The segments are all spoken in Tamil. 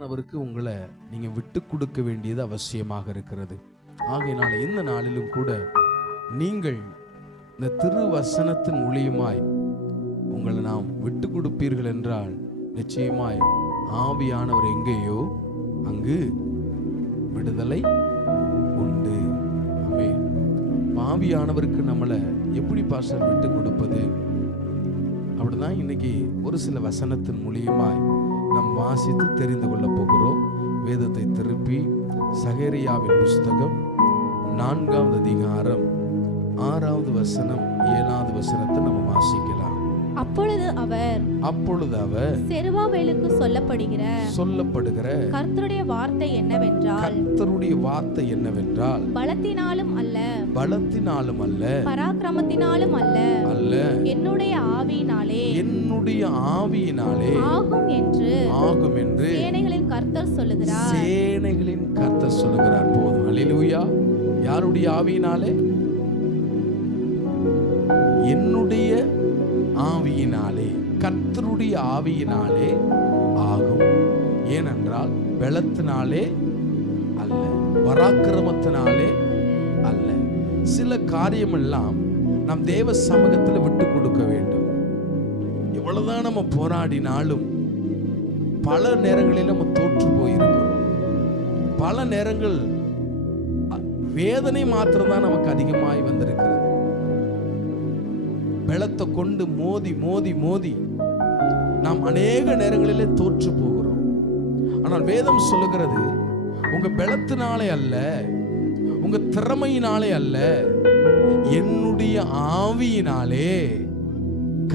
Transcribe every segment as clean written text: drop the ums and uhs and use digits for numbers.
அவருக்கு உங்களை நீங்க விட்டு கொடுக்க வேண்டியது அவசியமாக இருக்கிறது. ஆகையினால இந்த நாளிலும் கூட நீங்கள் இந்த திருவசனத்தின் மூலியமாய் உங்களை நாம் விட்டு கொடுப்பீர்கள் என்றால் நிச்சயமாய் ஆவியானவர் எங்கேயோ அங்கு விடுதலை உண்டு. ஆமென். ஆவியானவருக்கு நம்மளை எப்படி பாஸ்டர் விட்டு கொடுப்பது? அப்படிதான் இன்னைக்கு ஒரு சில வசனத்தின் மூலியமாய் நாம் வாசித்து தெரிந்து கொள்ள போகிறோம். வேதத்தை திருப்பி சகரியாவின் புஸ்தகம் 4ஆம் அதிகாரம் 6வது வசனம் 7வது வசனத்தை நம்ம வாசிக்கலாம். அப்பொழுது அவர் செருபாபேலுக்கு சொல்லப்படுகிற கர்த்தருடைய வார்த்தை என்னவென்றால் பலத்தினாலும் அல்ல பராக்கிரமத்தினாலும் அல்ல என்னுடைய ஆவியினாலே ஆகும் என்று சேனைகளின் கர்த்தர் சொல்லுகிறார். போதும். அல்லேலூயா. யாருடைய ஆவியினாலே? என்னுடைய ஆவியினாலே, கர்த்தருடைய ஆவியினாலே ஆகும். ஏனென்றால் பலத்தினாலே அல்ல, பராக்கிரமத்தினாலே அல்ல. சில காரியமெல்லாம் நாம் தேவ சமூகத்தில் விட்டு கொடுக்க வேண்டும். எவ்வளவுதான் நம்ம போராடினாலும் பல நேரங்களில் நம்ம தோற்று போயிருக்கிறோம். பல நேரங்கள் வேதனை மாத்திரம்தான் நமக்கு அதிகமாய் வந்திருக்கிறது. பலத்தை கொண்டு மோதி நாம் அநேக நேரங்களிலே தோற்று போகிறோம். ஆனால் வேதம் சொல்லுகிறது, உங்க பலத்தினாலே அல்ல, உங்க திறமையினாலே அல்ல, என்னுடைய ஆவியினாலே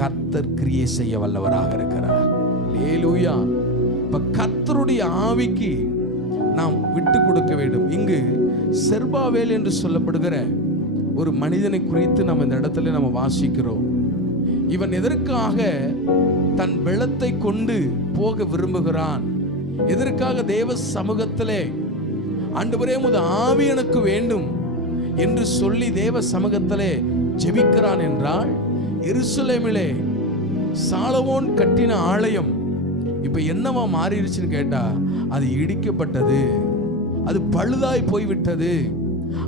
கர்த்தர் கிரியை செய்ய வல்லவராக இருக்கிறார். அல்லேலூயா. இப்ப கர்த்தருடைய ஆவிக்கு நாம் விட்டு கொடுக்க வேண்டும். இங்கு செருபாபேல் என்று சொல்லப்படுகிற ஒரு மனிதனை குறித்து நம்ம இந்த இடத்துல நம்ம வாசிக்கிறோம். இவன் எதற்காக தன் பலத்தை கொண்டு போக விரும்புகிறான்? எதற்காக தேவ சமூகத்திலே ஆண்டவரே உமது ஆவி எனக்கு வேண்டும் என்று சொல்லி தேவ சமூகத்திலே ஜெபிக்கிறான் என்றால், எருசலேமிலே சாலமோன் கட்டின ஆலயம் இப்ப என்னவா மாறிடுச்சுன்னு கேட்டா, அது இடிக்கப்பட்டது, அது பழுதாய் போய்விட்டது.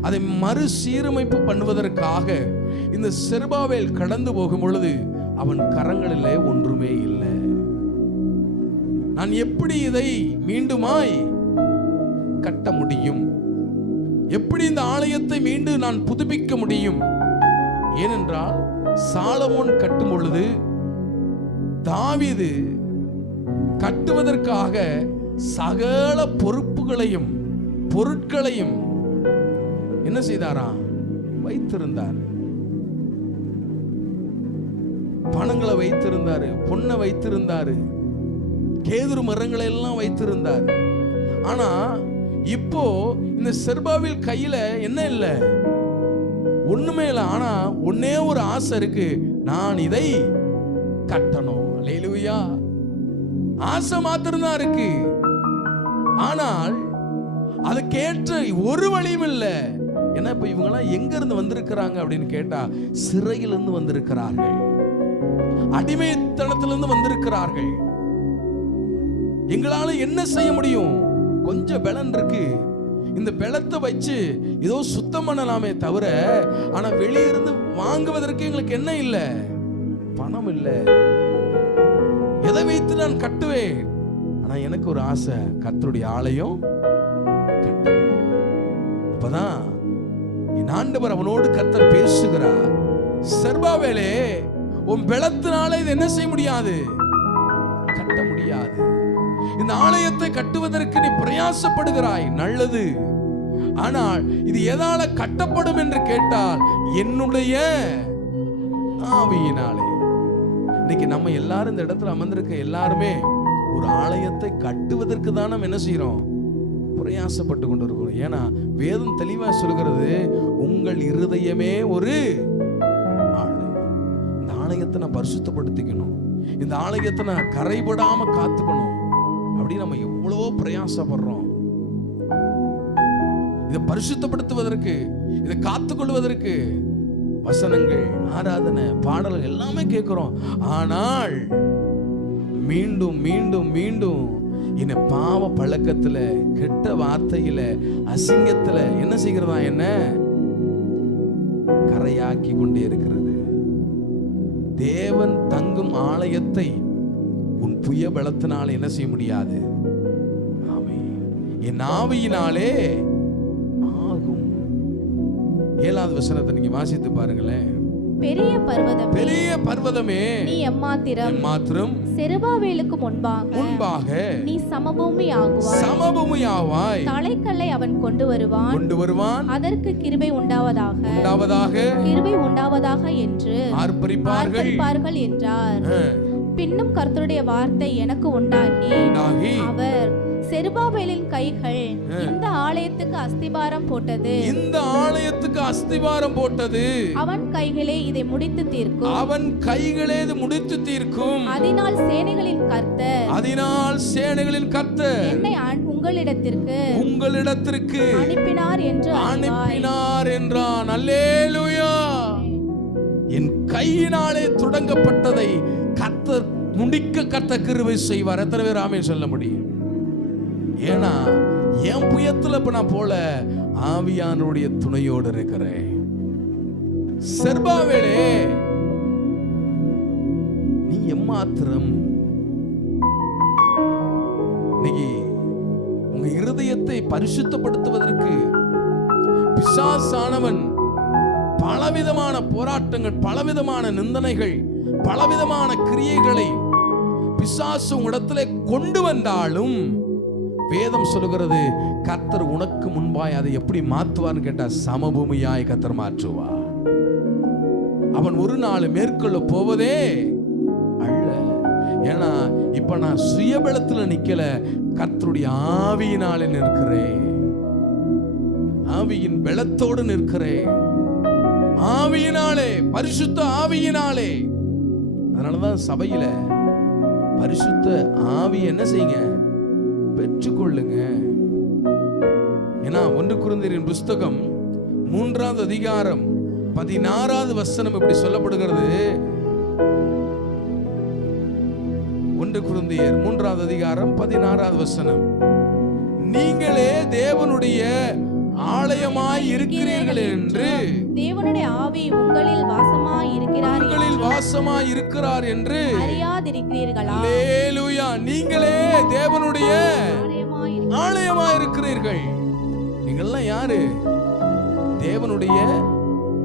அதை மறுசீரமைப்பு பண்ணுவதற்காக இந்த செருபாபேல் கடந்து போகும் பொழுது அவன் கரங்களிலே ஒன்றுமே இல்லை. நான் எப்படி இதை மீண்டுமாய் கட்ட முடியும்? எப்படி இந்த ஆலயத்தை மீண்டும் நான் புதுப்பிக்க முடியும்? ஏனென்றால் சாலமோன் கட்டும் பொழுது தாவீது கட்டுவதற்காக சகல பொருட்களையும் என்ன செய்தாரா? வைத்திருந்தார். பணங்களை வைத்திருந்தாரு, பொண்ணை வைத்திருந்தாரு, கேதுரு மரங்களை எல்லாம் வைத்திருந்தார். ஆனா இப்போ இந்த செருபாபேல் கையில என்ன இல்ல? ஒண்ணுமே இல்ல. ஆனா ஒன்னே ஒரு ஆசை இருக்கு, நான் இதை கட்டணும். அல்லேலூயா. ஆசை மாத்திரம்தான் இருக்கு. ஆனால் அதுக்கேற்ற ஒரு வழியும் இல்லை. ஏன்னா இப்ப இவங்க எல்லாம் எங்க இருந்து வந்திருக்கிறாங்க அப்படின்னு கேட்டா, சிறையிலிருந்து வந்திருக்கிறார்கள், அடிமைத்தனத்திலிருந்து வந்திருக்கிறார்கள். எங்களால என்ன செய்ய முடியும்? கொஞ்சம் பலன் இருக்கு, இந்த பலத்தை வச்சு ஏதோ சுத்தம் பண்ணலாமே தவிர, ஆனா வெளியிருந்து வாங்குவதற்கு எங்களுக்கு என்ன இல்லை? பணம் இல்லை. எதை வைத்து நான் கட்டுவேன்? ஆனா எனக்கு ஒரு ஆசை, கர்த்தருடைய ஆலயம் கட்ட. அப்பதான் என் ஆண்டவர் அவனோடு கர்த்தர் பேசுகிறார். செருபாபேலே, உன் பலத்தினால இது என்ன செய்ய முடியாது? கட்ட முடியாது. இந்த ஆலயத்தை கட்டுவதற்கு நீ பிரயாசப்படுகிறாய், நல்லது. ஆனால் இது எதால கட்டப்படும் என்று கேட்டால், என்னுடைய ஆவியினாலே. இன்னைக்கு நம்ம எல்லாரும் இந்த இடத்துல அமர்ந்திருக்க எல்லாருமே ஒரு ஆலயத்தை கட்டுவதற்கு தான் நம்ம என்ன செய்யறோம்? பிரயாசப்பட்டு கொண்டு இருக்கிறோம். ஏன்னா வேதம் தெளிவா சொல்கிறது, உங்கள் இருதயமே ஒரு ஆலயம். இந்த ஆலயத்தை நான் பரிசுத்தப்படுத்திக்கணும், இந்த ஆலயத்தை நான் கரைபடாம காத்துக்கணும். அப்படி நம்ம எவ்வளவோ பிரயாசப்படுறோம். இதை பரிசுத்தப்படுத்துவதற்கு, இதை காத்துக்கொள்வதற்கு வசனங்கள், ஆராதனை, பாடல்கள் எல்லாமே கேட்கிறோம். ஆனால் மீண்டும் மீண்டும் மீண்டும் என்னை பாவ பழக்கத்துல, கெட்ட வார்த்தையில, அசிங்கத்துல என்ன செய்கிறதா? என்ன கரையாக்கி கொண்டே இருக்கிறது. தேவன் தங்கும் ஆலயத்தை உன் புய பலத்தினால என்ன செய்ய முடியாது. என் ஆவியினாலே ஆகும். 7வது வசனத்தை நீங்க வாசித்து பாருங்களேன். பெரிய பர்வதமே நீ எம்மாத்திரம் செருபாபேலுக்கு முன்பாக நீ சமபூமி ஆவாய். தலைக்கல்லை அவன் கொண்டு வருவான். அதற்கு கிருபை உண்டாவதாக என்று ஆர்ப்பரிப்பார்கள் என்றார். பின்னும் கர்த்தருடைய வார்த்தை எனக்கு உண்டாகி அவர் செருபாபேலின் கைகள் இந்த ஆலயத்துக்கு அஸ்திபாரம் போட்டது. அவன் கைகளே இதை முடித்து தீர்க்கும். அதனால் சேனைகளின் கர்த்தர் என்னை உங்களிடத்திற்கு அனுப்பினார் என்றான். அல்லேலூயா. என் கையினாலே தொடங்கப்பட்டதை கர்த்தர் முடிக்க கிருபை செய்வார். எத்தனை பேர் ஆமென் சொல்ல முடியும்? ஏன்னா என் புயத்துல இப்ப நான் போல ஆவியானுடைய துணையோடு இருக்கிறேன். செருபாபேலே நீ எம்மாத்திரம். இன்னைக்கு உங்க இருதயத்தை பரிசுத்தப்படுத்துவதற்கு பிசாசானவன் பலவிதமான போராட்டங்கள், பலவிதமான நிந்தனைகள், பலவிதமான கிரியைகளை பிசாசு உங்களிடத்திலே கொண்டு வந்தாலும் வேதம் சொல்லுகிறது கர்த்தர் உனக்கு முன்பாய் அதை எப்படி மாற்றுவார்னு கேட்டா சமபூமியாய் கர்த்தர் மாற்றுவார். அவன் ஒரு நாள் மேற்கொள்ள போவதே அல்ல. ஏன்னா இப்ப நான் சுயபலத்துல நிக்கல, கர்த்தருடைய ஆவியினாலே நிற்கிறேன். ஆவியின் பலத்தோடு நிற்கிறேன். ஆவியினாலே, பரிசுத்த ஆவியினாலே. அதனாலதான் சபையில பரிசுத்த ஆவி என்ன செய்யுங்க, பெற்றுக்கொள்ளுங்க. ஏன்னா 1 கொரிந்தியரின் புஸ்தகம் 3வது அதிகாரம் 16வது வசனம் இப்படி சொல்லப்படுகிறது. 1 கொரிந்தியர் 3வது அதிகாரம் 16வது வசனம். நீங்களே தேவனுடைய ஆலயமாய் இருக்கிறீர்கள் என்று தேவனுடைய ஆவி உங்களில் வாசமாய் இருக்கிறார் என்று அறியாதிருக்கிறீர்களா? அல்லேலூயா. நீங்களே தேவனுடைய ஆலயமாய் இருக்கிறீர்கள். நீங்கள்லாம் யாரு?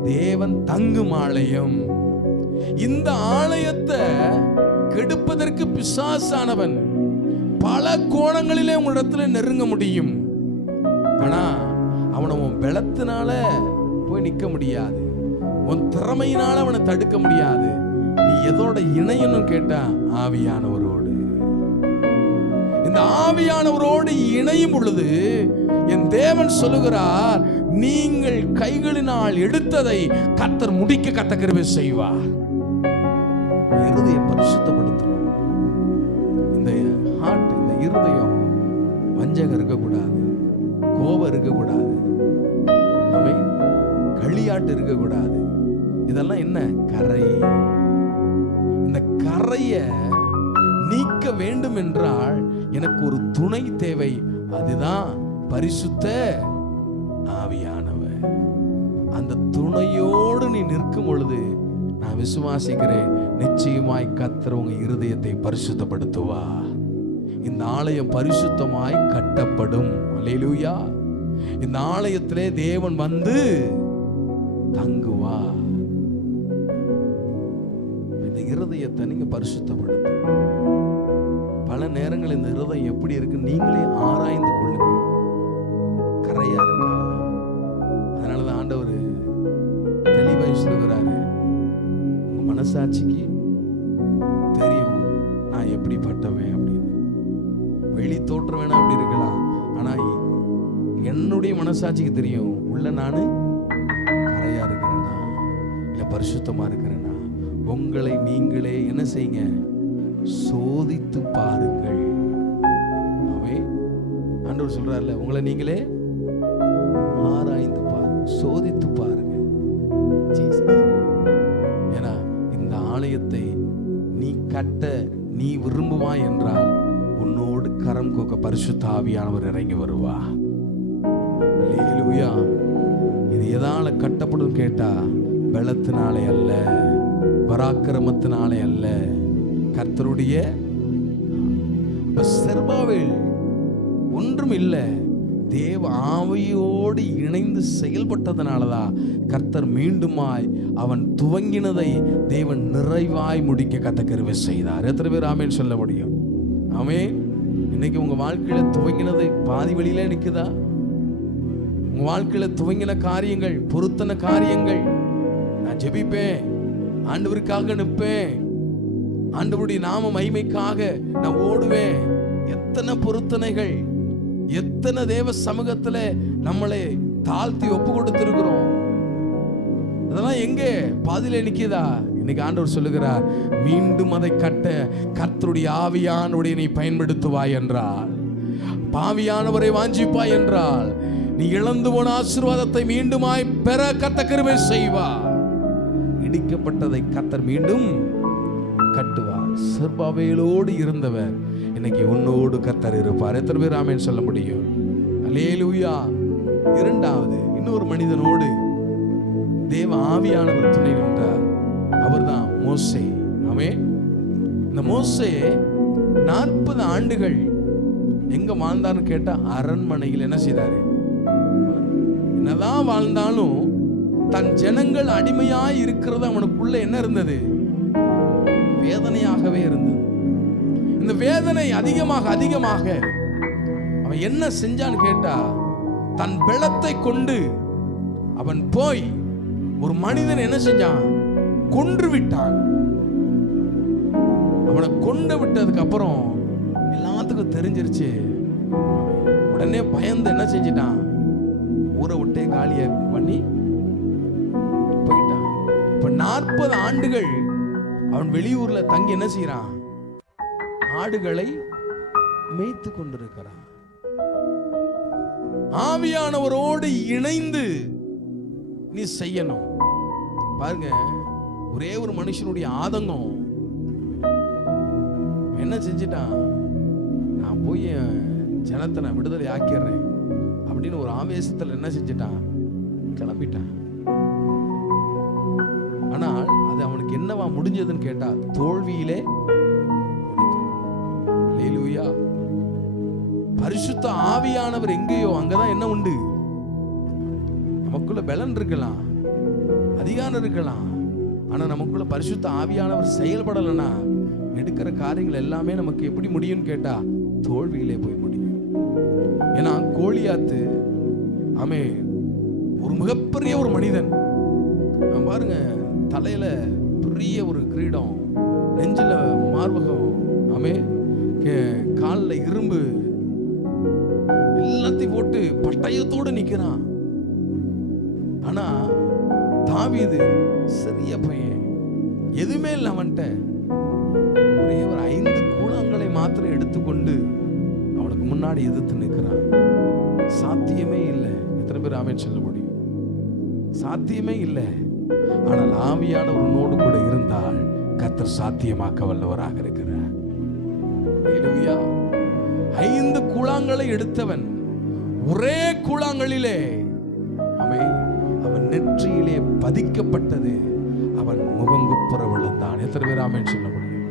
தேவன் தங்கும் ஆலயம். இந்த ஆலயத்தை கெடுப்பதற்கு பிசாசானவன் பல கோணங்களிலே உங்களிடத்துல நெருங்க முடியும். ஆனா அவனை உன் பலத்தினால போய் நிக்க முடியாது. உன் திறமையினால அவனை தடுக்க முடியாது. நீ எதோட இணையணும் கேட்டா ஆவியானவரோடு. இந்த ஆவியானவரோடு இணையும் பொழுது என் தேவன் சொல்லுகிறார், நீங்கள் கைகளினால் எடுத்ததை கர்த்தர் முடிக்க கிருபை செய்வார். இருதய பரிசுத்தப்படுத்தணும். இந்த ஹார்ட், இந்த இருதயம் வஞ்சகம் இருக்கக்கூடாது, கோபம் இருக்கக்கூடாது, களியாட்டு இருக்கக்கூடாது. இதெல்லாம் என்ன? கரை. இந்த கரைய நீக்க வேண்டும் என்றால் எனக்கு ஒரு துணை தேவை. அதுதான் பரிசுத்த ஆவியானவர். அந்த துணையோடு நீ நிற்கும் பொழுது நான் விசுவாசிக்கிறேன், நிச்சயமாய் கர்த்தர் உங்க இருதயத்தை பரிசுத்தப்படுத்துவா. இந்த ஆலயம் பரிசுத்தமாய் கட்டப்படும். அல்லேலூயா. இந்த ஆலயத்திலே தேவன் வந்து தங்குவா. இந்த இருதயத்தை நீங்க பரிசுத்தப்படுத்து. பல நேரங்கள் இந்த இருதயம் எப்படி இருக்கு நீங்களே ஆராய்ந்து கொள்ளுங்கள். கரையா இருக்கா? அதனாலதான் ஆண்டவர் தெளிவாய் சொல்லுகிறாரு, உங்க மனசாட்சிக்கு தெரியும் நான் எப்படிப்பட்டவன் அப்படின்னு. வெளி தோற்றம் வேணா அப்படி இருக்கலாம், ஆனா என்னுடைய மனசாட்சிக்கு தெரியும் உள்ள நானு கரையா இருக்கிறேனா இல்ல பரிசுத்தமா இருக்கிறேனா. உங்களை நீங்களே என்ன செய்யுங்க, சோதித்து பாருங்கள். ஆண்டவர் சொல்றாருல, உங்களை நீங்களே ஆராய்ந்து பாருங்க, சோதித்து பாருங்க. ஏன்னா இந்த ஆலயத்தை நீ கட்ட நீ விரும்புவாய் என்றால் உன்னோடு கரம் கோக்க பரிசுத்த ஆவியானவர் இறங்கி வருவா. அல்லேலூயா. இது எதால கட்டப்படும் கேட்டா, பலத்தினாலே அல்ல, பராக்கிரமத்தினாலே அல்ல, கர்த்தருடைய செர்பாவேல் ஒன்றும் இல்லை, தேவ ஆவியோடு இணைந்து செயல்பட்டதனாலதான் கர்த்தர் மீண்டுமாய் அவன் துவங்கினதை தேவன் நிறைவாய் முடிக்க கர்த்தர் கிருபை செய்தார். எத்தனை பேர் ஆமென் சொல்ல முடியும்? ஆமென். இன்னைக்கு உங்க வாழ்க்கையில துவங்கினதை பாதி வழியில நிக்குதா? உங்க வாழ்க்கையில துவங்கின காரியங்கள், பொருத்தன காரியங்கள், நான் ஜெபிப்பேன், ஆண்டவருக்காக நிற்பேன், ஆண்டவருடைய நாம மகிமைக்காக நான் ஓடுவேன், எத்தனை பொருத்தனைகள், எத்தனை தேவ சமூகத்துல நம்மளை தாழ்த்தி ஒப்பு கொடுத்திருக்கிறோம். அதெல்லாம் எங்கே பாதியில நிக்குதா? இன்னைக்கு ஆண்டவர் சொல்லுகிறார், மீண்டும் அதை கட்ட கர்த்தருடைய ஆவியானவரை நீ பயன்படுத்துவாய் என்றால், பாவியானவரை வாஞ்சிப்பாய் என்றால், நீ இழந்து போன ஆசீர்வாதத்தை மீண்டுமாய் பெற கர்த்தர் கிருபை செய்வார். இடிக்கப்பட்டதை கர்த்தர் மீண்டும் கட்டுவார். செர்பாவேலோடு இருந்தவர் இன்னைக்கு உன்னோடு கர்த்தர் இருப்பார். எத்தனை பேர் ஆமென் சொல்ல முடியும்? அல்லேலூயா. இரண்டாவது, இன்னொரு மனிதனோடு தேவ ஆவியானவர் துணை நின்றார். அவர்தான் மோசே. ஆமென். இந்த மோசே 40 ஆண்டுகள் எங்க வாழ்ந்தான்னு கேட்டா, அரண்மனையில் என்ன செய்தாரு? என்னதான் வாழ்ந்தாலும் தன் ஜனங்கள் அடிமையாய் இருக்கிறது அவனுக்குள்ள என்ன இருந்தது? வேதனையாகவே இருந்தது. இந்த வேதனை அதிகமாக அதிகமாக அவன் என்ன செஞ்சான்னு கேட்டா, தன் பலத்தை கொண்டு அவன் போய் ஒரு மனிதன் என்ன செஞ்சான்? கொன்று விட்டான். அவனை கொண்டு விட்டதுக்கு அப்புறம் எல்லாத்துக்கும் தெரிஞ்சிருச்சு. உடனே பயந்து என்ன செஞ்சிட்டான்? ஊரை விட்டே காலிய பண்ணி போயிட்டான். இப்ப 40 ஆண்டுகள் அவன் வெளியூர்ல தங்கி என்ன செய்யறான்? ஆடுகளை மேய்த்து கொண்டிருக்கிறான். ஆவியானவரோடு இணைந்து நீ செய்யணும். பாருங்க, ஒரே ஒரு மனுஷனுடைய ஆதங்கம் என்ன செஞ்சிட்டான்? நான் போய் ஜனத்தை நான் விடுதலை ஆக்கிடுறேன் அப்படின்னு ஒரு ஆவேசத்தில் என்ன செஞ்சிட்டான்? கிளம்பிட்டான். ஆனால் அது அவனுக்கு என்னவா முடிஞ்சதுன்னு கேட்டா, தோல்வியிலே. அல்லேலூயா. பரிசுத்த ஆவியானவர் எங்கேயோ அங்கதான் என்ன உண்டு? நமக்குள்ள பலன் இருக்கலாம், அதிகாரம் இருக்கலாம், ஆனா நமக்குள்ள பரிசுத்த ஆவியானவர் செயல்படலைன்னா எடுக்கிற காரியங்கள் எல்லாமே நமக்கு எப்படி முடியும்னு கேட்டா, தோல்வியிலே போய் முடியும். ஏன்னா கோலியாத்து ஆமே ஒரு மிகப்பெரிய ஒரு மனிதன். பாருங்க, தலையில பெரிய ஒரு கிரீடம், நெஞ்சில மார்பகம், ஆமே காலில் இரும்பு, எல்லாத்தையும் போட்டு பட்டயத்தோடு நிக்கிறான். ஆனா தாவீது சிறிய பையன், எதுவுமே இல்லை அவன்கிட்ட. ஒரே ஒரு 5 கூழாங்கலை மாத்திரம் எடுத்துக்கொண்டு அவனுக்கு முன்னாடி எதிர்த்து நிற்கிறான். சாத்தியமே இல்லை. எத்தனை பேர் ஆமென் சொல்ல முடியும்? சாத்தியமே இல்லை. ஆனால் ஆவியானவர் உன்னோடு கூட இருந்தால் கர்த்தர் சாத்தியமாக்க வல்லவராக இருக்கிறார். 5 கூழாங்கலை எடுத்தவன் ஒரே கூழாங்கலிலே அவன் நெற்றியிலே பதிக்கப்பட்டது, அவன் முகங்குப்புற விழுந்தான். எத்தனை பேர் ஆமென் சொல்ல முடியும்?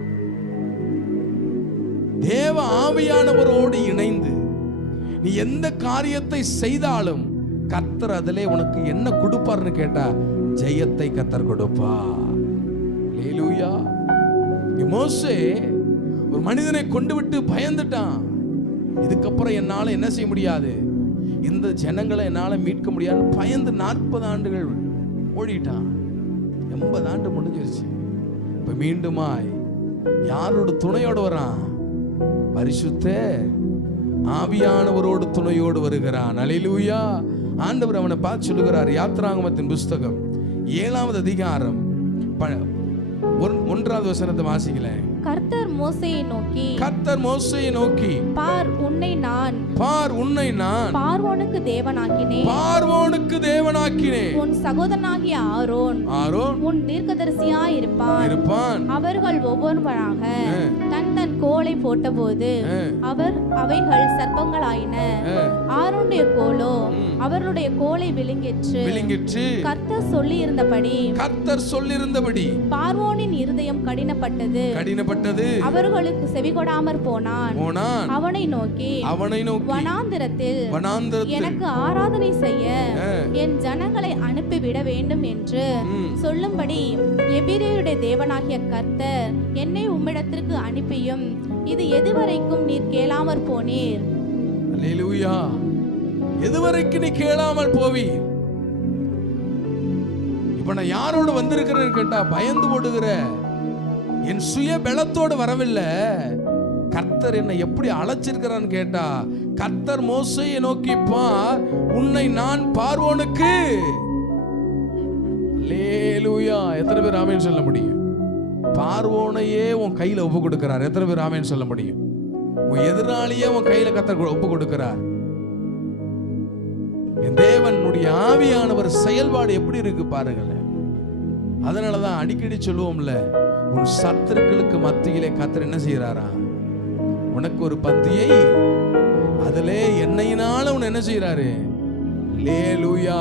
தேவ ஆவியானவரோடு இணைந்து நீ எந்த காரியத்தை செய்தாலும் கர்த்தர் அதிலே உனக்கு என்ன கொடுப்பார்னு கேட்டா, ஜெயத்தை கர்த்தர் கொடுப்பா. அல்லேலூயா. மோசே ஒரு மனிதனை கொண்டு விட்டு பயந்துட்டான். இதுக்கப்புறம் என்னால என்ன செய்ய முடியாது, இந்த ஜனங்களை என்னால மீட்க முடியாது பயந்து 40 ஆண்டுகள் ஓடிட்டான். 80 ஆண்டு முடிஞ்சிருச்சு. இப்ப மீண்டுமாய் யாரோட துணையோடு வரான்? பரிசுத்த ஆவியானவரோடு துணையோடு வருகிறான். அல்லேலூயா. ஆண்டவர் அவனை பார்த்து சொல்லுகிறார். யாத்திராகமத்தின் புஸ்தகம் 7வது அதிகாரம் 1வது வசனத்தை வாசிங்களேன். கர்த்தர் மோசேயை நோக்கி பார் உன்னை நான் பார்வோனுக்கு தேவனாக்கினேன் உன் சகோதரனாகிய ஆரோன் உன் தீர்க்கதரிசியாய் இருப்பான் அவர்கள் ஒவ்வொருவராக தன் கோலை போட்டபோது அவைகள் சர்ப்பங்களாயின ஆரோனுடைய கோலோ அவர்களுடைய கோலை விழுங்கிற்று கர்த்தர் சொல்லியிருந்தபடி பார்வோனின் இருதயம் கடினப்பட்டது அவர்களுக்கு செவிகொடாமற் போனான் அவனை நோக்கி வனாந்திரத்தில் எனக்கு ஆராதனை செய்ய என் ஜனங்களை அனுப்பிவிட வேண்டும் என்று சொல்லும்படி எபிரேயருடைய தேவனாகிய கர்த்தர் என்னை உம்மிடத்திற்கு அனுப்பியும் இது எதுவரைக்கும் நீர் கேளாமற் போனீர்? அல்லேலூயா. எதுவரைக்கும் நீ கேளாமல் போவீர்? இப்ப நான் யாரோடு வந்திருக்கிறேன்னு கேட்டா பயந்து ஓடுகிற என் சுய பலத்தோடு வரவில்லை. கர்த்தர் என்னை எப்படி அழைச்சிருக்கிறான்னு கேட்டா, கர்த்தர் மோசேயை நோக்கி பார் உன்னை நான் பார்வோனுக்கு. அல்லேலூயா. எத்தனை பேர் ஆமென் சொல்ல முடியும்? பார்வோனையே உன் கையில ஒப்பு கொடுக்கிறார். எத்தனை பேர் ஆமென் சொல்ல முடியும்? உன் எதிராளியே உன் கையில கர்த்தர் ஒப்பு கொடுக்கிறார். என் தேவனுடைய ஆவியானவர் செயல்பாடு எப்படி இருக்கு பாருங்களேன். அதனாலதான் அடிக்கடி சொல்லுவோம்ல, உன் சத்துருக்களுக்கு மத்தியிலே கர்த்தர் என்ன செய்யறாரா? உனக்கு ஒரு பந்தியை அதிலே எண்ணெயினால உன் என்ன செய்யறாரு? அல்லேலூயா.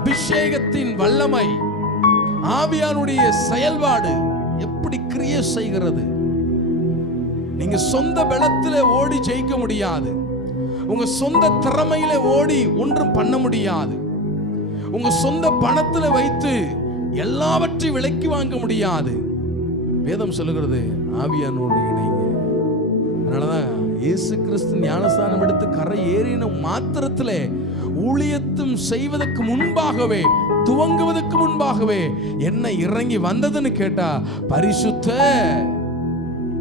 அபிஷேகத்தின் வல்லமை, ஆவியானுடைய செயல்பாடு எப்படி கிரியை செய்கிறது. நீங்க சொந்த பலத்திலே ஓடி ஜெயிக்க முடியாது. உங்க சொந்த திறமையில ஓடி ஒன்றும் பண்ண முடியாது. உங்க சொந்த பணத்துல வைத்து எல்லாவற்றையும் விலைக்கு வாங்க முடியாது. வேதம் சொல்லுகிறது ஆவியானோடு இணைங்க. அதனாலதான் இயேசு கிறிஸ்து ஞானஸ்தானம் எடுத்து கரை ஏறின மாத்திரத்திலே ஊழியத்தும் செய்வதற்கு முன்பாகவே, துவங்குவதற்கு முன்பாகவே என்ன இறங்கி வந்ததுன்னு கேட்டா பரிசுத்த.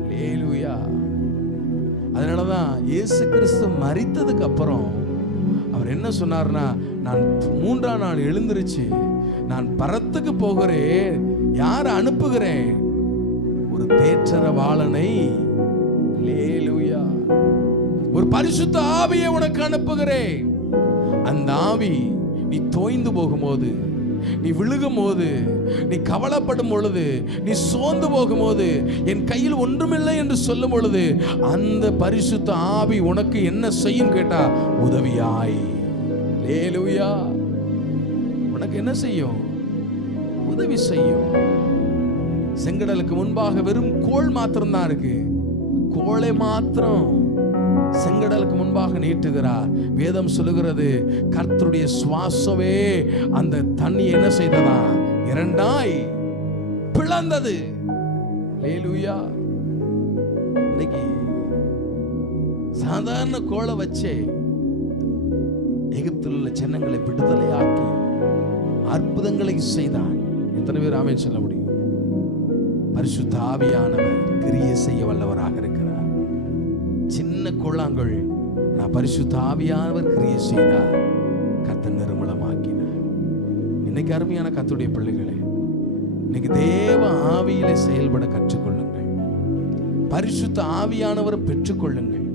அல்லேலூயா. அதனாலதான் இயேசு கிறிஸ்து மரித்ததுக்கு அப்புறம் அவர் என்ன சொன்னார்னா, நான் 3ஆம் நாள் எழுந்திருச்சு நான் பரத்துக்கு போகிறேன். யாரை அனுப்புகிறேன்? ஒரு தேற்றரவாளனை. அல்லேலூயா. ஒரு பரிசுத்த ஆவியை உனக்கு அனுப்புகிறேன். அந்த ஆவி நீ தோய்ந்து போகும்போது, நீ விழுகும் போது, நீ கவலைப்படும் பொழுது, நீ சோர்ந்து போகும்போது, என் கையில் ஒன்றுமில்லை என்று சொல்லும் பொழுது, அந்த பரிசுத்த ஆவி உனக்கு என்ன செய்யும் கேட்டா உதவியாய். அல்லேலூயா. உனக்கு என்ன செய்யும்? உதவி செய்யும். செங்கடலுக்கு முன்பாக வெறும் கோல் மாத்திரம் தான் இருக்கு. கோலை மாத்திரம் செங்கடலுக்கு முன்பாக நீட்டுகிறார். வேதம் சொல்லுகிறது கர்த்தருடைய சுவாசமே அந்த தண்ணி என்ன செய்ததா? இரண்டாய் பிளந்தது. அல்லேலூயா. இன்னைக்கு சாதாரண கோலை வச்சே எகிப்தில் உள்ள ஜனங்களை விடுதலையாக்கி அற்புதங்களை செய்தான். எத்தனை பேர் ஆமென் சொல்ல முடியும்? பரிசுத்த ஆவியானவர் கிரியை செய்ய வல்லவராக இருக்கிறார். சின்ன கோளாங்கள் நான் பரிசுத்த ஆவியானவர் கிரியை செய்தார், கர்த்தர் நிர்மலமாக்கினார். இன்னைக்கு அருமையான கர்த்தருடைய பிள்ளைகளே, இன்னைக்கு தேவ ஆவியிலே செயல்பட கற்றுக்கொள்ளுங்கள். பரிசுத்த ஆவியானவரை பெற்றுக்கொள்ளுங்கள்.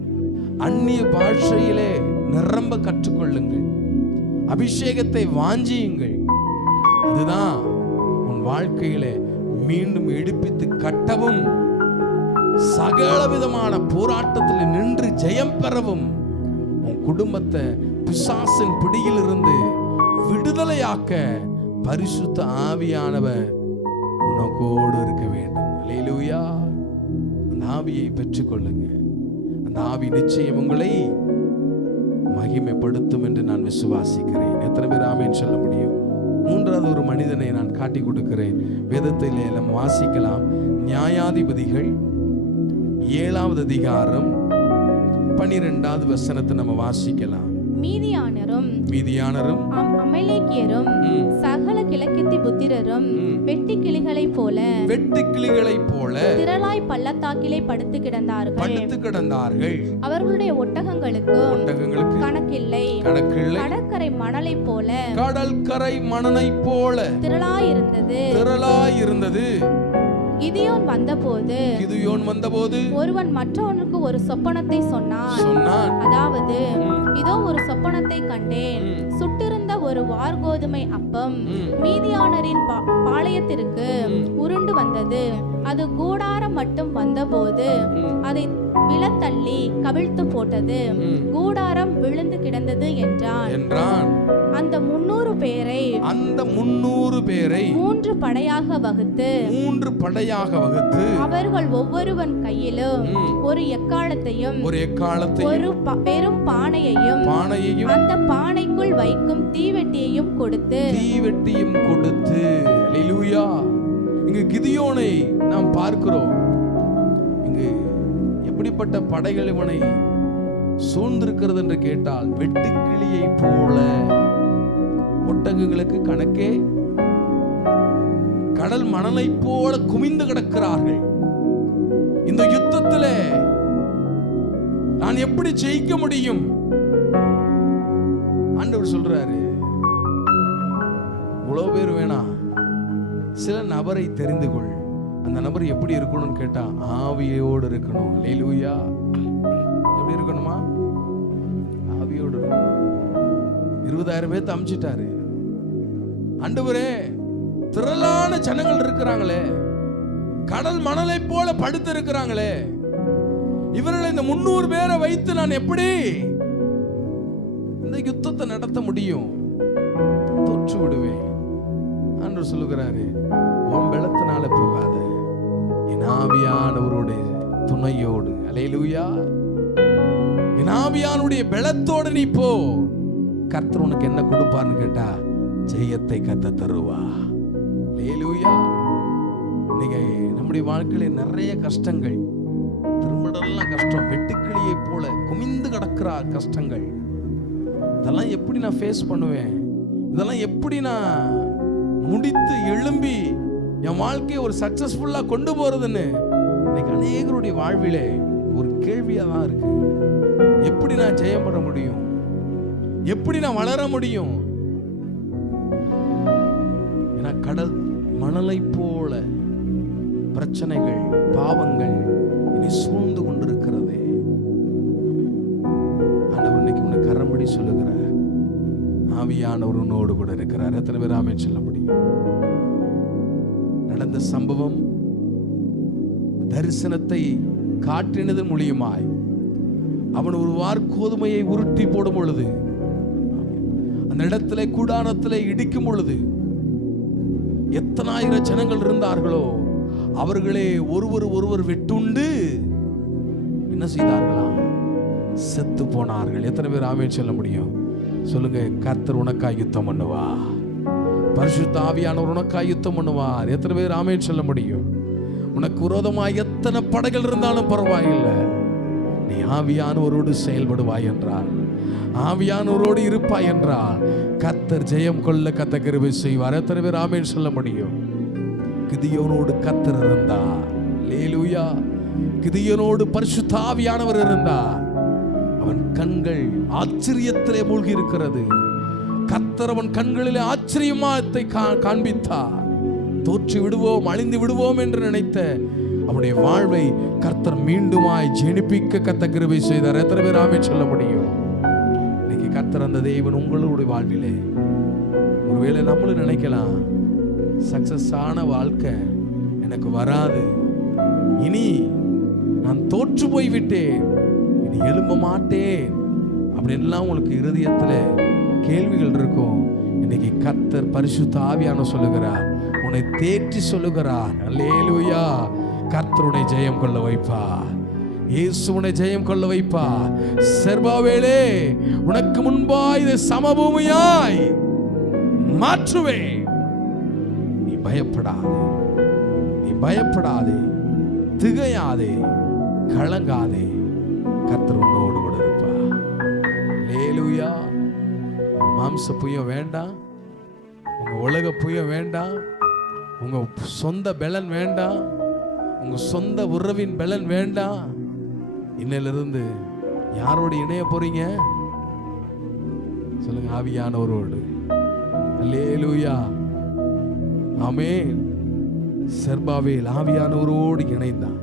அந்நிய பாஷையிலே நிரம்ப கற்றுக்கொள்ளுங்கள். அபிஷேகத்தை வாஞ்சியுங்கள். அதுதான் உன் வாழ்க்கையிலே மீண்டும் எடுப்பித்து கட்டவும், சகல விதமான போராட்டத்தில் நின்று ஜெயம் பெறவும், உன் குடும்பத்தை பிசாசின் பிடியில் இருந்து விடுதலையாக்க பரிசுத்த ஆவியானவர் உனக்கோடு இருக்க வேண்டும். அல்லேலூயா. அந்த ஆவியை பெற்றுக்கொள்ளுங்க. அந்த ஆவி நிச்சயம் உங்களை மகிமைப்படுத்தும் என்று நான் விசுவாசிக்கிறேன். எத்தனை பேர் ஆமென் சொல்ல முடியும்? 3வது ஒரு மனிதனை நான் காட்டி கொடுக்கிறேன். வேதத்திலே நாம் வாசிக்கலாம். நியாயாதிபதிகள் 7வது அதிகாரம் 12வது வசனத்தை நம்ம வாசிக்கலாம். மீதியானரும் அமலேக்கியரும் சகல கிழக்கித்தி புத்திரரும் வெட்டுக்கிளிகளைப் போல திரளாய் பள்ளத்தாக்கிலே படுத்து கிடந்தார்கள். அவர்களுடைய ஒட்டகங்களுக்கு கணக்கில்லை. கடற்கரை மணலைப் போல திரளாய் இருந்தது. கிதியோன் வந்தபோது ஒருவன் மற்றவனுக்கு ஒரு சொப்பனத்தை சொன்னான். அதாவது, இதோ ஒரு சொப்பனத்தை கண்டேன். சுட்டிருந்த ஒரு வார்கோதுமை அப்பம் மீதியானரின் பாளையத்திற்கு உருண்டு வந்தது. அது கூடாரம் மட்டும் வந்தபோது அதை விழத்தள்ளி கவிழ்த்து போட்டது. கூடாரம் விழுந்து கிடந்தது என்றான். அந்த 300 பேரை 3 படையாக வகுத்து அவர்கள் ஒவ்வொருவன் கையிலும் ஒரு எக்காளத்தையும் ஒரு பெரும் பானையையும் அந்த பானைக்குள் வைக்கும் தீவெட்டியையும் கொடுத்து அல்லேலூயா. இங்கு கிதியோனை நாம் பார்க்கிறோம். இங்கு எப்படிப்பட்ட படைகள் இவனை சூழ்ந்திருக்கிறது என்று கேட்டால், வெட்டுக்கிளியை போல ஒட்டகங்களுக்கு கணக்கே, கடல் மணலை போல குமிந்து கிடக்கிறார்கள். இந்த யுத்தத்திலே நான் எப்படி ஜெயிக்க முடியும்? ஆண்டவர் சொல்றாரு, இவ்வளவு பேர் வேணாம், சில நபரை தெரிந்து கொள். அந்த நபர் எப்படி இருக்கணும்னு கேட்டா, ஆவியோடு இருக்கணும். அல்லேலூயா. எப்படி இருக்கணுமா? ஆவியோடு இருக்கணும். 20,000 பேர் அமிச்சிட்டாரு. ஆண்டவரே, திரளான ஜனங்கள் இருக்கிறாங்களே, கடல் மணலை போல படுத்து இருக்கிறாங்களே, இவர்களை இந்த 300 பேரை வைத்து நான் எப்படி இந்த யுத்தத்தை நடத்த முடியும்? தோற்று விடுவேன். ஆண்டவர் சொல்லுகிறாரு, உன் பலத்தினால போகாத, என் ஆவியானவருடைய துணையோடு. அல்லேலூயா. என் ஆவியானுடைய பலத்தோடு நீ போ. கர்த்தர் உனக்கு என்ன கொடுப்பார்னு கேட்டா, ஜெயத்தை கத்த தருவா. அல்லேலூயா. நீங்க நம்முடைய வாழ்க்கையில நிறைய கஷ்டங்கள், திருமணம்லாம் கஷ்டம், வெட்டுக்கிளியை போல குமிந்து கிடக்கிற கஷ்டங்கள், இதெல்லாம் எப்படி நான் ஃபேஸ் பண்ணுவேன்? இதெல்லாம் எப்படி நான் முடித்து எழும்பி என் வாழ்க்கையை ஒரு சக்சஸ்ஃபுல்லா கொண்டு போறதுன்னு இன்னைக்கு அநேகருடைய வாழ்விலே ஒரு கேள்வியா தான் இருக்கு. எப்படி நான் ஜெயம் பெற முடியும்? எப்படி நான் வளர முடியும்? ஏன்னா கடல் மணலை போல பிரச்சனைகள், பாவங்கள் இனி சூழ்ந்து கொண்டிருக்கிறது. ஆண்டவர் இன்னைக்கு உன்னை கரம்படி சொல்லுகிறார், ஆவியானவர் உன்னோடு கூட இருக்கிறார். எத்தனை பேர் ஆமென் சொல்ல முடியும்? நடந்த சம்பவம் தரிசனத்தை காட்டினது மூலியமாய் அவன் ஒரு வார்கோதுமையை உருட்டி போடும் பொழுது, அந்த இடத்துல கூடாரத்திலே இடிக்கும் பொழுது எத்தனாயிரம் ஜனங்கள் இருந்தார்களோ அவர்களே ஒருவர் வெட்டுண்டு என்ன செய்தார்களாம்? செத்து போனார்கள். எத்தனை பேர் ஆமென் சொல்ல முடியும்? சொல்லுங்க. கர்த்தர் உனக்காய் யுத்தம் பண்ணுவா. பரிசுத்த ஆவியானவர் உனக்காய் யுத்தம் பண்ணுவார். எத்தனை பேர் ஆமென் சொல்ல முடியும்? உனக்கு விரோதமாய் எத்தனை படைகள் இருந்தாலும் பரவாயில்லை, நீ ஆவியானவரோடு செயல்படுவாய் என்றால், ஆவியானவரோடு இருப்பாய் என்றால், கர்த்தர் ஜெயம் கொள்ள கத்த கிருபை செய்வார். எத்தனை பேர் ஆமென் சொல்ல முடியும்? கிதியோனோடு கர்த்தர் இருந்தார். அல்லேலூயா. கிதியோனோடு பரிசுத்த ஆவியானவர் இருந்தார். அவன் கண்கள் ஆச்சரியத்திலே மூழ்கி இருக்கிறது. கர்த்தர் அவன் கண்களிலே ஆச்சரியமாத்தை காண்பித்தார். தோற்று விடுவோம், அழிந்து விடுவோம் என்று நினைத்த அவனுடைய வாழ்வை கர்த்தர் மீண்டுமாய் ஜெனிப்பிக்க கத்த கிருபை செய்தார். எத்தனை பேர் ஆமென் சொல்ல முடியும்? இன்னைக்கு கர்த்தர் அந்த தேவன் உங்களுடைய வாழ்விலே, ஒருவேளை நம்மளும் நினைக்கலாம், சக்சஸ் ஆன வாழ்க்கை எனக்கு வராது, இனி நான் தோற்று போய்விட்டேன், இனி எழும்ப மாட்டேன் அப்படின்லாம் உங்களுக்கு இருதயத்துல கேள்விகள் இருக்கும். இன்னைக்கு கர்த்தர் பரிசுத்த ஆவியானவர் சொல்லுகிறார், உன்னை தேற்றி சொல்லுகிறார். அல்லேலூயா. கர்த்தர் உன்னை ஜெயம் கொள்ள வைப்பார். இயேசு உன்னை ஜெயம் கொள்ள வைப்பார். செர்பாவேலே, உனக்கு முன்பாய் இதை சமபூமியாய் மாற்றுவேன். நீ பயப்படாதே, நீ பயப்படாதே, திகையாதே, கலங்காதே. கர்த்தர் உன்னோடு கூட இருப்பார். அல்லேலூயா. மாம்ச புயம் வேண்டாம், உங்க உலக புயம் வேண்டாம், உங்க சொந்த பலன் வேண்டாம், உங்க சொந்த உறவின் பலன் வேண்டாம். இன்னிலிருந்து யாரோடு இணைய போறீங்க? சொல்லுங்க, ஆவியானவரோடு. அல்லேலூயா. ஆமென். செர்பாவேல் ஆவியானவரோடு இணைந்தான்.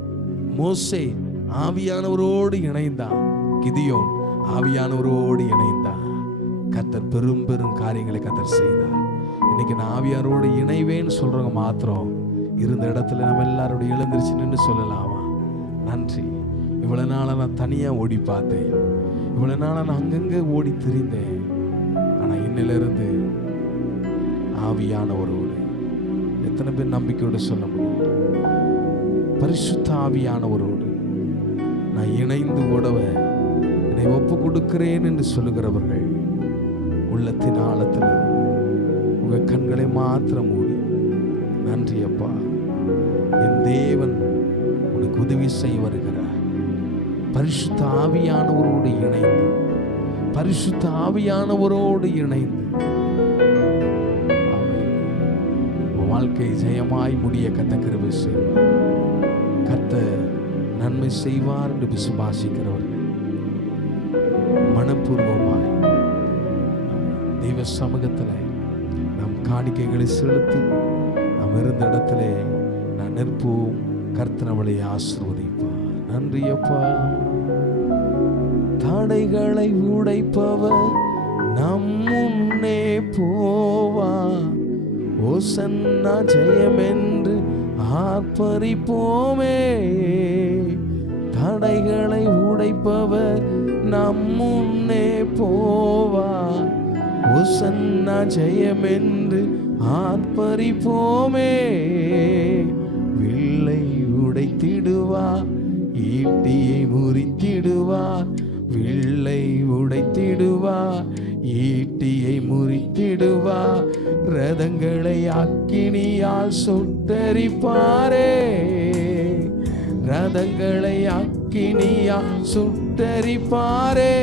மோசே ஆவியானவரோடு இணைந்தான். கிதியோன் ஆவியானவரோடு இணைந்தான். கர்த்தர் பெரும் பெரும் காரியங்களை கர்த்தர் செய்தார். இன்னைக்கு நான் ஆவியானவரோடு இணைவேன்னு சொல்றவங்க மாத்திரம் இருந்த இடத்துல நம்ம எல்லாரோட எழுந்திருச்சு நின்று சொல்லலாமா? நன்றி. இவ்வளவு நாள நான் தனியா ஓடி பார்த்தேன், இவ்வளவு நாள நான் அங்கங்க ஓடி திரிந்தேன். ஆனா இன்னிலிருந்து ஆவியானவரோடு எத்தனை பேர் நம்பிக்கையோடு சொல்ல முடியும்? பரிசுத்த ஆவியானவரோடு நான் இணைந்து ஓடவ என்னை ஒப்பு கொடுக்கிறேன் என்று சொல்லுகிறவர்கள் உள்ளத்தின் ஆழத்தில் உங்க கண்களை மாத்திரம் மூடி, நன்றி அப்பா, என் தேவன் உனக்கு உதவி செய்ய வருகிறார். பரிசுத்த ஆவியானவரோடு இணைந்து, பரிசுத்த ஆவியானவரோடு இணைந்து வாழ்க்கை ஜெயமாய் முடிய கர்த்தர் கிருபை செய்வார். கர்த்தர் நன்மை செய்வார் என்று விசுவாசிக்கிறவர்கள் மனப்பூர்வமாய் தெய்வ சமூகத்தில் நம் காணிக்கைகளை செலுத்தி நாம் இருந்த இடத்திலே நான் நிற்போம். கர்த்தர் நம்மளை ஆசீர்வதிப்பார். நன்றி அப்பா. தடைகளை உடைப்பவர் நம் முன்னே போவா, ஓசன்னா ஜெயம் என்று ஆர்ப்பரிப்போமே. தடைகளை உடைப்பவர் நம் முன்னே போவா, ஓசன்னா ஜெயம் என்று ஆர்ப்பரிப்போமே. வில்லை உடைத்திடுவார், ஈட்டியை முறித்திடுவார். வில்லை உடைத்திடுவார், ஈட்டியை முறித்திடுவார். ரதங்களை அக்கினியால் சுட்டரிப்பாரே, ரதங்களை அக்கினியால் சுட்டரிப்பாரே.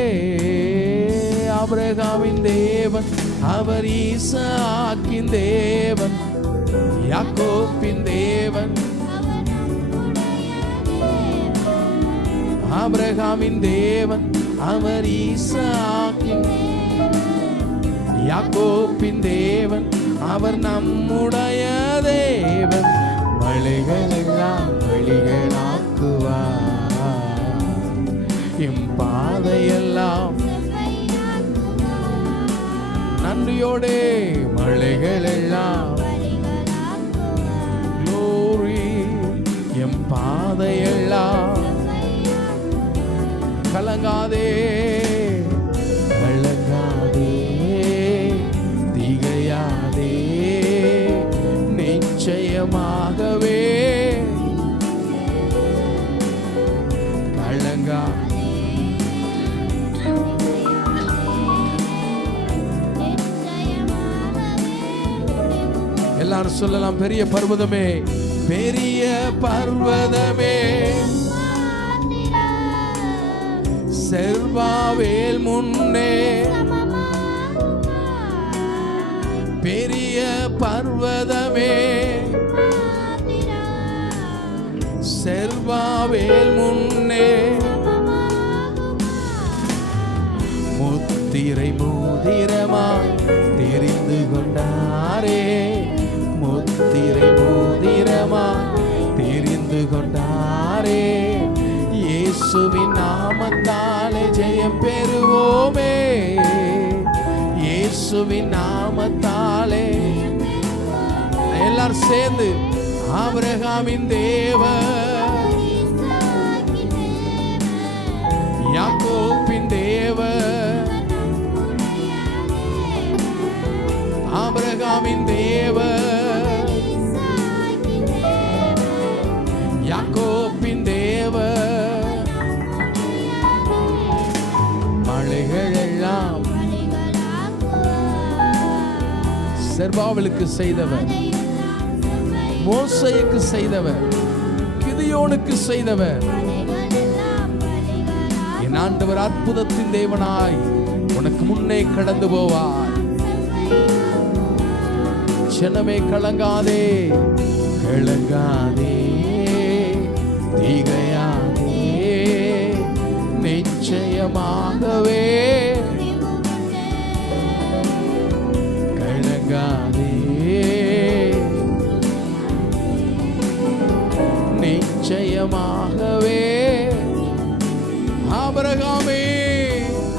ஆபிரகாமின் தேவன் அவர் ஈசாக்கின் தேவன், யாக்கோபின் தேவன். ஆபிரகாமின் தேவன் அவர் ஈசாக்கின், யாக்கோபின் தேவன் அவர் நம்முடைய தேவன். வழிகளெல்லாம் வழிகளாக்குவார், எம் பாதையெல்லாம் நன்றியோடே. மழைகளெல்லாம் glory, எம் பாதையெல்லாம் கலங்காதே, கலங்காதே, திகையாதே, நிச்சயமாகவே கலங்காதே. எல்லாரும் சொல்லலாம், பெரிய பர்வதமே, பெரிய பர்வதமே, செர்பாவேல் முன்னே. பெரிய பர்வதமே, செர்பாவேல் முன்னே. முத்திரை மோதிரமாய் தெரிந்து கொண்டாரே, முத்திரை மோதிரமாய் தெரிந்து கொண்டாரே. இயேசுவின் நாமத்தாலே ஜெயம் பெறுவோமே, இயேசுவின் நாமத்தாலே. எல்லாரும் சேர்ந்து ஆபிரகாமின் தேவன், யாக்கோபின் தேவன், ஆபிரகாமின் தேவன், யாக்கோபின் தேவன். மழைகள் எல்லாம் செர்பாவேலுக்கு செய்தவர், மோசேயுக்கு செய்தவர், கிதியோனுக்கு செய்தவர். என் ஆண்டவர் அற்புதத்தின் தேவனாய் உனக்கு முன்னே கடந்து போவார். ஜனமே கலங்காதே, கலங்காதே, திகையாதே, நிச்சயமாகவே கலங்காதே. நிச்சயமாகவே ஆபிரகாமே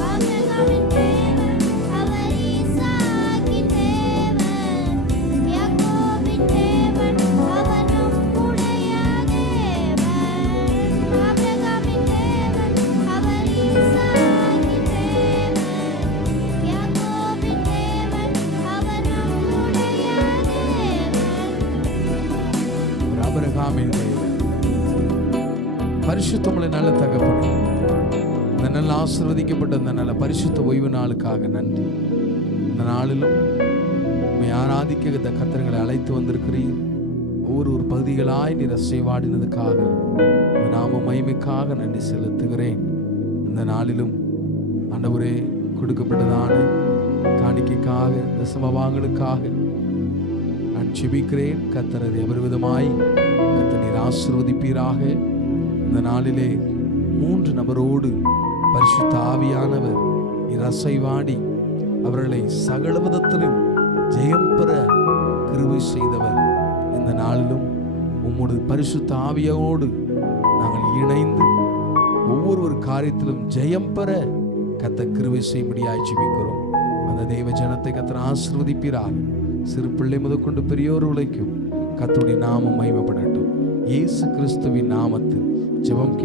ஆபிரகாமின் தேவன், அவர் ஈசாக்கின் தேவன், யாக்கோபின் தேவன், அவர் நம்முடைய தேவன். ஆபிரகாமின் தேவன், அவர் ஈசாக்கின் தேவன், யாக்கோபின் தேவன், அவர் நம்முடைய தேவன். ஆபிரகாமின் தேவன். பரிசுத்தமுள்ள நல்ல தகப்பனே, இந்த நல்ல ஆசீர்வதிக்கப்பட்ட இந்த நல்ல பரிசுத்த ஓய்வு நாளுக்காக நன்றி. இந்த நாளிலும் உம்மை ஆராதிக்க இந்த கர்த்தர்களை அழைத்து வந்திருக்கிறீர். ஒவ்வொரு பகுதிகளாய் நீர் அசைவாடினதுக்காக இந்த நாம மகிமைக்காக நன்றி செலுத்துகிறேன். இந்த நாளிலும் ஆண்டவரே கொடுக்கப்பட்டதான காணிக்கைக்காக தசமபாகங்களுக்காக நான் ஜெபிக்கிறேன். கர்த்தரதை எவர்விதமாய் கர்த்தர் நீர் ஆசீர்வதிப்பீராக. இந்த நாளிலே 3 நபரோடு பரிசுத்த ஆவியானவர் நீர் அசைவாடி அவர்களை சகல விதத்திலும் ஜெயம் பெற கிருபை செய்தவர். இந்த நாளிலும் உம்முடைய பரிசுத்த ஆவியோடு நாங்கள் இணைந்து ஒவ்வொரு காரியத்திலும் ஜெயம் பெற கர்த்தர் கிருபை செய்யும்படியாய் ஜெபிக்கிறோம். அந்த தெய்வ ஜனத்தை கர்த்தர் ஆசீர்வதிப்பீராக. சிறு பிள்ளை முதற்கொண்டு பெரியோர் உழைக்கும் கர்த்தருடைய நாமம் மகிமைப்படட்டும். இயேசு கிறிஸ்துவின் நாமத்தில் ஜெபம்